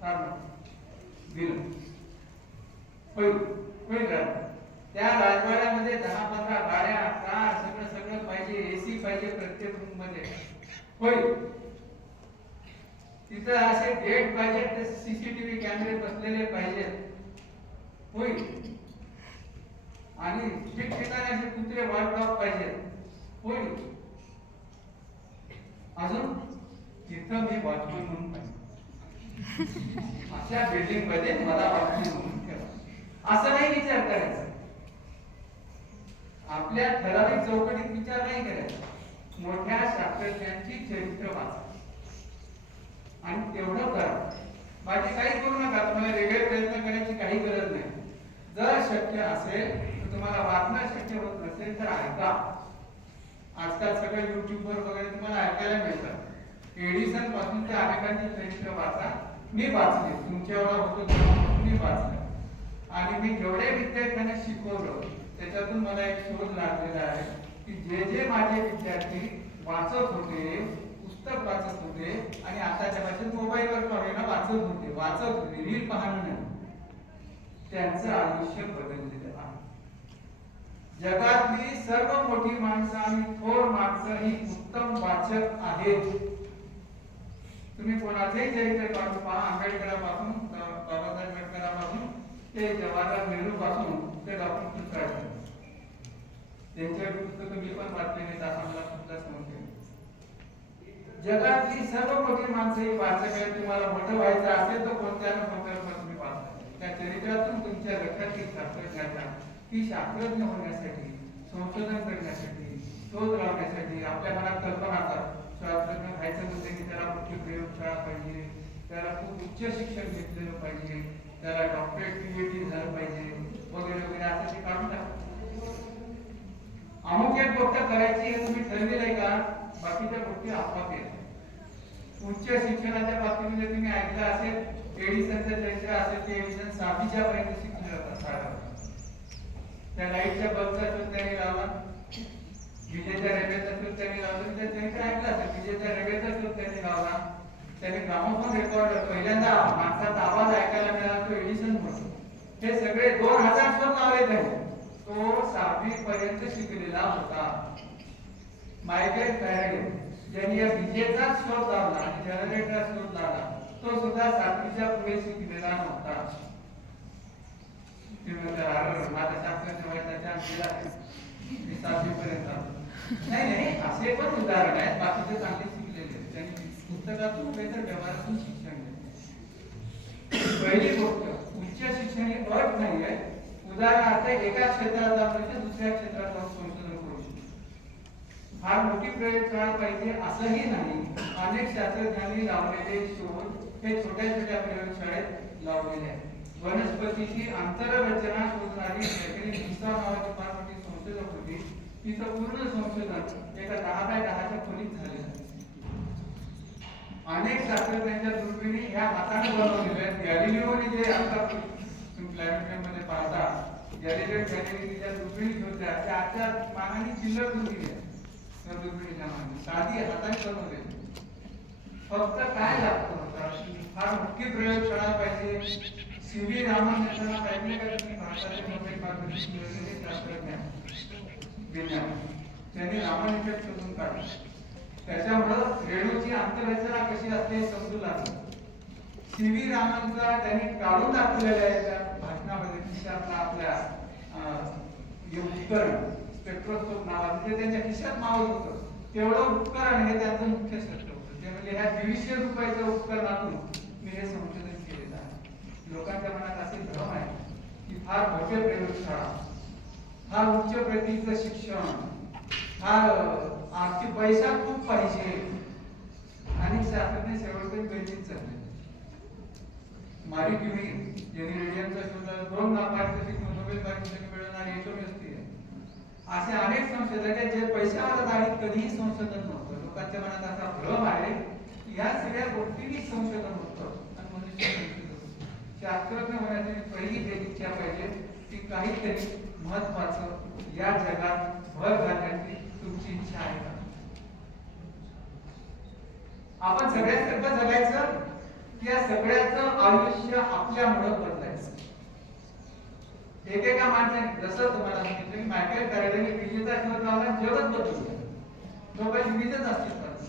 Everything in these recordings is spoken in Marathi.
चालू दिलं. होईल त्या राजवाड्यामध्ये दहा पंधरा गाड्या कार सगळं सगळं पाहिजे एसी पाहिजे प्रत्येक रूममध्ये होय. तिथं असे गेट पाहिजे सीसीटीव्ही कॅमेरे बसलेले पाहिजेत होईल आणि ठिकठिकाणी असे कुत्रे वाटप पाहिजेत होईल अजून? तिथं मी वॉचमन म्हणून पाहिजे. अशा बिल्डिंगमध्ये मला वॉचमन म्हणून असं नाही विचार करायचा. आपल्या ठराविक चौकटीत विचार नाही करायचा. मोठ्या शास्त्रज्ञांची चरित्र वाचा. आणि तेवढं करा. बाकी काही करू नका. तुम्हाला वेगळे प्रयत्न करायची काही गरज नाही. जर शक्य असेल तर तुम्हाला वाचणं शक्य होत नसेल तर ऐका. आजकाल सगळं युट्यूबवर वगैरे तुम्हाला ऐकायला मिळतात. एडिसनपासून ते अनेकांची चरित्र वाचा. मी वाचले. तुमच्यावर होतो मी वाचलं. आणि मी जेवढे विद्यार्थ्यांना शिकवलं त्याच्यातून मला एक शोध लागलेला आहे की जे जे माझे विद्यार्थी वाचत होते पुस्तक वाचत होते आणि आताच्या भाषेत मोबाईलवर पाहिजे वाचत होते वाचत होते रील पाहणं नाही. त्यांचं आयुष्य बदललेलं आहे. जगातली सर्व मोठी माणसं आणि थोर माणसं ही उत्तम वाचक आहेत. तुम्ही कोणाचेही चरित्र काढून पहा. आंबेडकरापासून बाबासाहेब आंबेडकरापासून ते जवाहरलाल नेहरू पासून ते डॉक्टर कुलकर्णी त्यांच्या पुस्तक मी पण वाचलेले आम्हाला सुद्धा समजले जगातली सर्व मोठी माणसं ही वाचक तुम्हाला मोठं व्हायचं असेल तर कोणत्या ना कोणत्या तुम्ही पाहता. त्या चरित्रातून तुमच्या लक्षात येईल शास्त्रज्ञाच्या की शास्त्रज्ञ होण्यासाठी संशोधन करण्यासाठी शोध लावण्यासाठी आपल्या मनात कल्पना असतात शास्त्रज्ञ व्हायचं म्हणजे की त्याला प्रयोगशाळा पाहिजे. त्याला खूप उच्च शिक्षण घेतलेलं पाहिजे. त्याला डॉक्टरेट पीएचडी झालं पाहिजे. वगैरे वगैरे. असं ते काढून टाकतात अमुक एक गोष्ट करायची हे तुम्ही ठरविलंय का? बाकीच्या गोष्टी आपोआप येतात उच्च शिक्षणाच्या बाबतीमध्ये तुम्ही ऐकलं असेल एडिसनचं चरित्र असेल ते एडिसन सहावीच्या पर्यंत शिकले जातात त्या लाईटच्या बल्बचा शोध त्याने लावला. विजेच्या रेल्वेचा शोध त्यांनी लावला. तुम्ही त्या चरित्र ऐकलं असेल? विजेच्या रेल्वेचा शोध त्यांनी लावला. त्यांनी ग्रामोफोन रेकॉर्ड पहिल्यांदा माणसाचा आवाज ऐकायला मिळाला तो एडिशन म्हणून हे सगळे दोन हजार शोध लावले त्यांनी. तो सहावी पर्यंत शिकलेला होता. मायकेल फॅरेडे ज्यांनी या विजेचा शोध लावला आणि जनरेटरचा शोध लावला. तो सुद्धा सातवीच्या पुढे शिकलेला नव्हता. माझ्या शास्त्र "अरे, माझा शास्त्रज्ञ आहे. मी सातवी पर्यंत आलो." नाही नाही असे पण उदाहरण आहेत. बाकीचे चांगले शिकलेले त्यांनी पुस्तकातून नव्हे तर व्यवहारातून शिक्षण घेतले. पहिली गोष्ट उच्च शिक्षण ही अट नाही आहे. उदाहरणार्थ एका क्षेत्रात जाऊन दुसऱ्या क्षेत्रात जाऊन संशोधन करू शकतो. फार मोठी प्रयोगशाळा पाहिजे असंही नाही. अनेक शास्त्रज्ञांनी लावलेले शोध हे छोट्या छोट्या प्रयोगशाळेत लावलेले आहेत. वनस्पतीची आंतररचना शोधणारी जॅकलिन हिस्सा नावाची फार मोठी संशोधक होती. तिचं पूर्ण संशोधन एका दहा बाय दहाच्या खोलीत झाले आहे. अनेक शास्त्रज्ञांच्या दुर्बिणी ह्या हाताने बनवलेल्या आहेत गॅलिलिओने जे आता तुम्ही मध्ये पाहता गॅलिलिओ गॅलिलिच्या दुर्बिणी होत्या त्या आजच्या मानाने चिल्लर दुर्बिणी त्या दुर्बिणीच्या मागे. साधी हाताने बनवलेली. फक्त काय लागतं होतं? फार मोठी प्रयोगशाळा पाहिजे. सी व्ही रामन यांना पाहिजे का तुम्ही भारताचे मुंबई मार्गदर्शन विज्ञान त्यांनी रामन इफेक्ट शोधून काढला. त्याच्यामुळं रेणूची आंतररचना कशी असते समजू लागलं. सी व्ही रामांचा त्यांनी काढून दाखवलेल्या आहे त्या भाषणामध्ये खिशातला आपल्या अं, हे उपकरण स्पेक्ट्रोस्कोप नावाचं ते त्यांच्या खिशात मावत होतं. तेवढं उपकरण हे त्यांचं मुख्य शस्त्र होतं. ते म्हणजे ह्या दीडशे रुपयाच्या उपकरणातून मी हे संशोधन केलेलं आहे. लोकांच्या मनात असे भ्रम आहे की फार मोठे प्रयोगशाळा हा उच्च प्रतीचं शिक्षण हा आर्थिक पैसा खूप पाहिजे. आणि शास्त्रज्ञ शेवटपर्यंत गणित चालले मारी क्युरी यांनी रेडियमचा शोध दोन लाभार्थी नोबेल पारितोषिक मिळवणारे एकमेव व्यक्ती आहे. असे अनेक संशोधक आहेत जे पैसे मागत आहेत कधीही संशोधन नव्हतं. लोकांच्या मनात असा भ्रम आहे की या सगळ्या गोष्टींनी संशोधन होतं. आणि मनुष्य शास्त्रज्ञ होण्याची पहिली एक इच्छा पाहिजे की काहीतरी महत्वाचं या जगात भर घालण्याची तुमची इच्छा आहे का? आपण सगळ्यासारखं जगायचं की या सगळ्याचं आयुष्य आपल्यामुळे बदलायचं. एकेका माणसाने जसं तुम्हाला सांगितलं की मायकेल फॅरेडेने विजेचा शोध लावला जगत बदललं लोकांची वीजच अस्तित्वात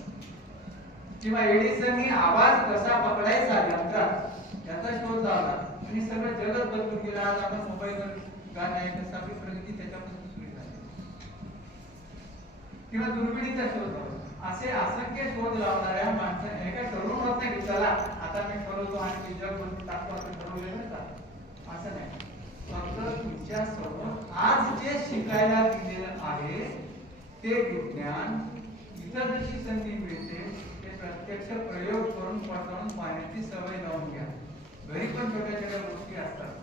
किंवा एडिसननी आवाज कसा पकडायचा यंत्रात याचा शोध लावला. आणि सगळं जगत बदलून गेला आज आपण मोबाईलवर गाणं ऐकत आपली प्रगती त्याच्यापासून सुरू झाली? किंवा दुर्बिणीचा शोध. असे असंख्य शोध लावणाऱ्या माणसाने एका ठरवून होत नाही चला आता मी ठरवतो आणि मी जग बदलून टाकतो असं ठरवलेलं का? असं नाही. फक्त तुमच्यासमोर आज जे शिकायला दिलेलं आहे ते विज्ञान इतर जशी संधी मिळते ते प्रत्यक्ष प्रयोग करून पडताळून पाहण्याची सवय लावून घ्या. घरी पण छोट्या छोट्या गोष्टी असतात.